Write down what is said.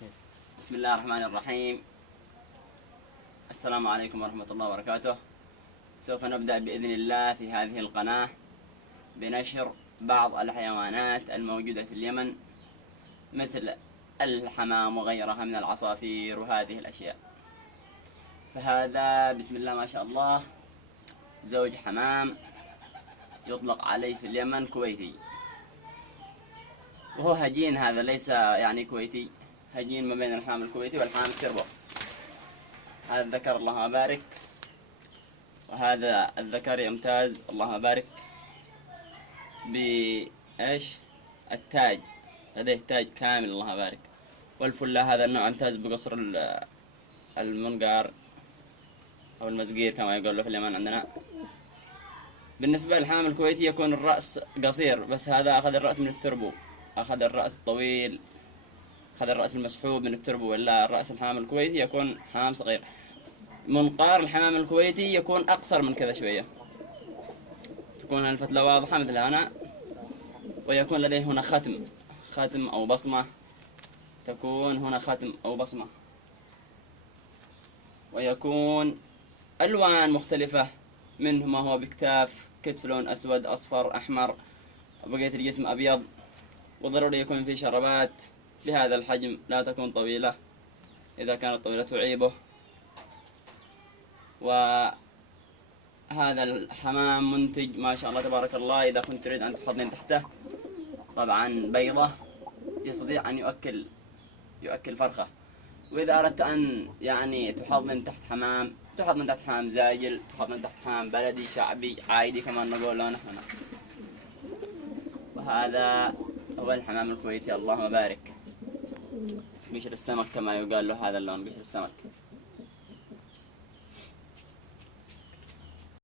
بسم الله الرحمن الرحيم. السلام عليكم ورحمة الله وبركاته. سوف نبدأ بإذن الله في هذه القناة بنشر بعض الحيوانات الموجودة في اليمن مثل الحمام وغيرها من العصافير وهذه الأشياء. فهذا بسم الله ما شاء الله زوج حمام يطلق عليه في اليمن كويتي، وهو هجين، هذا ليس يعني كويتي، هجين ما بين الحمام الكويتي والحمام التربو. هذا الذكر اللهم بارك، وهذا الذكر يمتاز اللهم بارك بإيش التاج، لديه تاج كامل اللهم بارك. والفلة هذا النوع يمتاز بقصر المنقار أو المزقير كما يقول له في اليمن عندنا. بالنسبة للحمام الكويتي يكون الرأس قصير، بس هذا أخذ الرأس من التربو، أخذ الرأس الطويل، أخذ الرأس المسحوب من التربو، ولا الرأس الحمام الكويتي يكون حمام صغير. منقار الحمام الكويتي يكون أقصر من كذا شوية، تكون الفتلة واضحة مثل هنا، ويكون لديه هنا ختم أو بصمة، تكون هنا ختم أو بصمة، ويكون ألوان مختلفة، منه ما هو بكتاف كتف لون أسود أصفر أحمر، وبقية الجسم أبيض. وضروري يكون في شربات بهذا الحجم، لا تكون طويلة، إذا كانت طويلة تعيبه. وهذا الحمام منتج ما شاء الله تبارك الله. إذا كنت تريد أن تحضن تحته طبعا بيضة، يستطيع أن يؤكل فرخة. وإذا أردت أن يعني تحضن تحت حمام، تحضن تحت حمام زاجل، تحضن تحت حمام بلدي شعبي عادي كما نقول له نحن. وهذا هو الحمام الكويتي اللهم بارك، قشر السمك كما يقال له، هذا اللون قشر السمك.